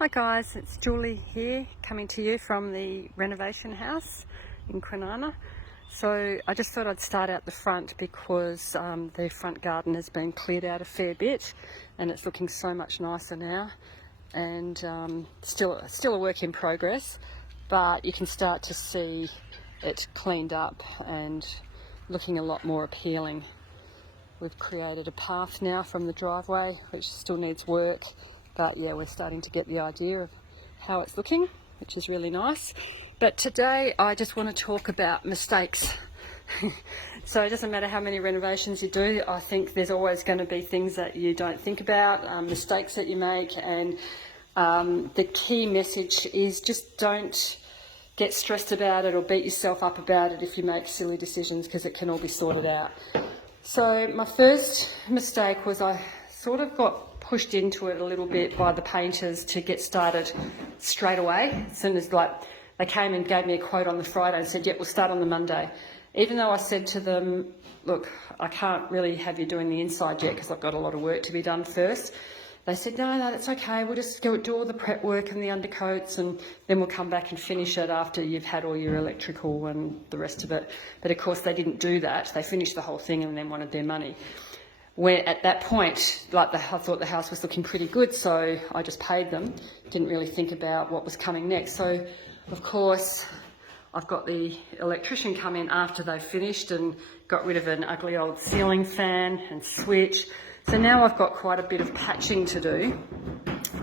Hi guys, it's Julie here coming to you from the renovation house in Kwinana. So I just thought I'd start out the front because the front garden has been cleared out a fair bit and it's looking so much nicer now, and still a work in progress, but you can start to see it cleaned up and looking a lot more appealing. We've created a path now from the driveway, which still needs work. But yeah, we're starting to get the idea of how it's looking, which is really nice. But today I just want to talk about mistakes. So it doesn't matter how many renovations you do, I think there's always going to be things that you don't think about, mistakes that you make, and the key message is just don't get stressed about it or beat yourself up about it if you make silly decisions, because it can all be sorted out. So my first mistake was I sort of got pushed into it a little bit by the painters to get started straight away. As soon as they came and gave me a quote on the Friday and said, "Yep, we'll start on the Monday." Even though I said to them, "Look, I can't really have you doing the inside yet because I've got a lot of work to be done first." They said, no, that's okay. We'll just go do all the prep work and the undercoats, and then we'll come back and finish it after you've had all your electrical and the rest of it. But of course they didn't do that. They finished the whole thing and then wanted their money. Where at that point, I thought the house was looking pretty good, so I just paid them. Didn't really think about what was coming next. So, of course, I've got the electrician come in after they've finished and got rid of an ugly old ceiling fan and switch. So now I've got quite a bit of patching to do.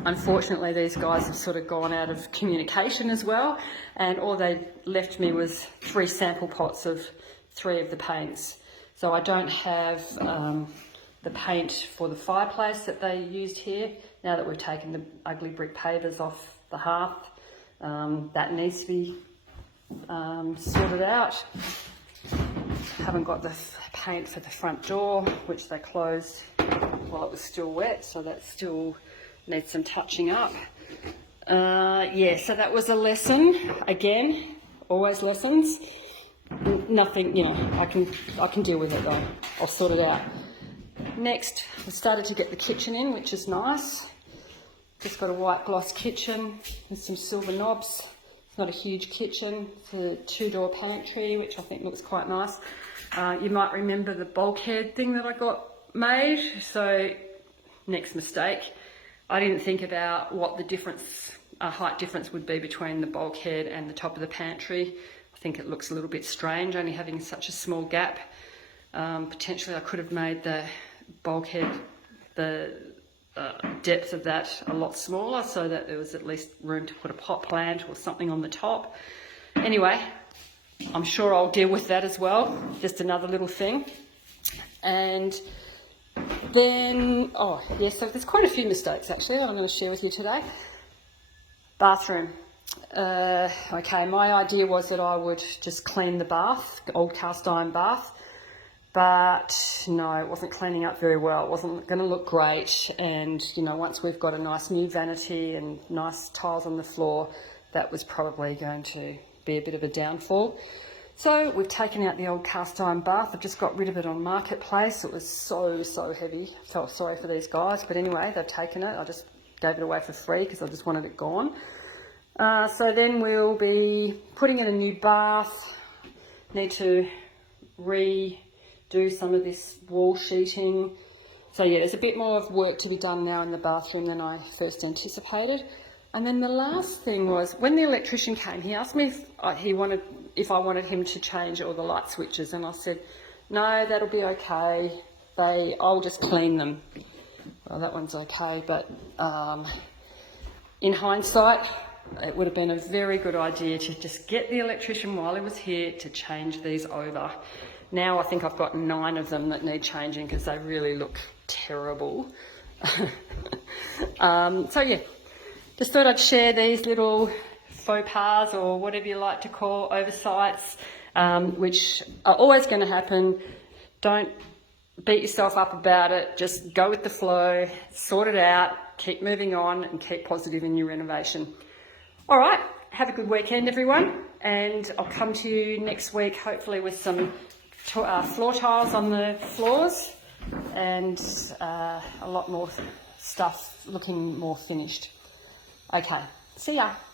Unfortunately, these guys have sort of gone out of communication as well, and all they left me was 3 sample pots of 3 of the paints. So I don't have the paint for the fireplace that they used here. Now that we've taken the ugly brick pavers off the hearth, that needs to be sorted out. Haven't got the paint for the front door, which they closed while it was still wet, so that still needs some touching up. Yeah, so that was a lesson. Again, always lessons. Nothing, I can deal with it though. I'll sort it out. Next, we started to get the kitchen in, which is nice. Just got a white gloss kitchen with some silver knobs. It's not a huge kitchen. It's a 2-door pantry, which I think looks quite nice. You might remember the bulkhead thing that I got made. So, next mistake, I didn't think about what the difference, height difference would be between the bulkhead and the top of the pantry. I think it looks a little bit strange, only having such a small gap. Potentially I could have made the bulkhead, the depth of that a lot smaller, so that there was at least room to put a pot plant or something on the top. Anyway, I'm sure I'll deal with that as well. Just another little thing. And then, so there's quite a few mistakes actually that I'm going to share with you today. Bathroom. Okay, my idea was that I would just clean the bath, the old cast iron bath, but no, it wasn't cleaning up very well. It wasn't going to look great, and once we've got a nice new vanity and nice tiles on the floor, that was probably going to be a bit of a downfall. So we've taken out the old cast iron bath. I've just got rid of it on Marketplace. It was so heavy. Felt sorry for these guys, but anyway, they've taken it. I just gave it away for free because I just wanted it gone. So then we'll be putting in a new bath. Need to redo some of this wall sheeting. So yeah, there's a bit more of work to be done now in the bathroom than I first anticipated. And then the last thing was, when the electrician came, he asked me if I wanted him to change all the light switches, and I said, no, that'll be okay. I'll just clean them. Well, that one's okay, but in hindsight, it would have been a very good idea to just get the electrician while he was here to change these over. Now I think I've got 9 of them that need changing because they really look terrible. So yeah, just thought I'd share these little faux pas, or whatever you like to call oversights, which are always going to happen. Don't beat yourself up about it. Just go with the flow, sort it out, keep moving on, and keep positive in your renovation. All right, have a good weekend, everyone, and I'll come to you next week, hopefully with some floor tiles on the floors and a lot more stuff looking more finished. Okay, see ya.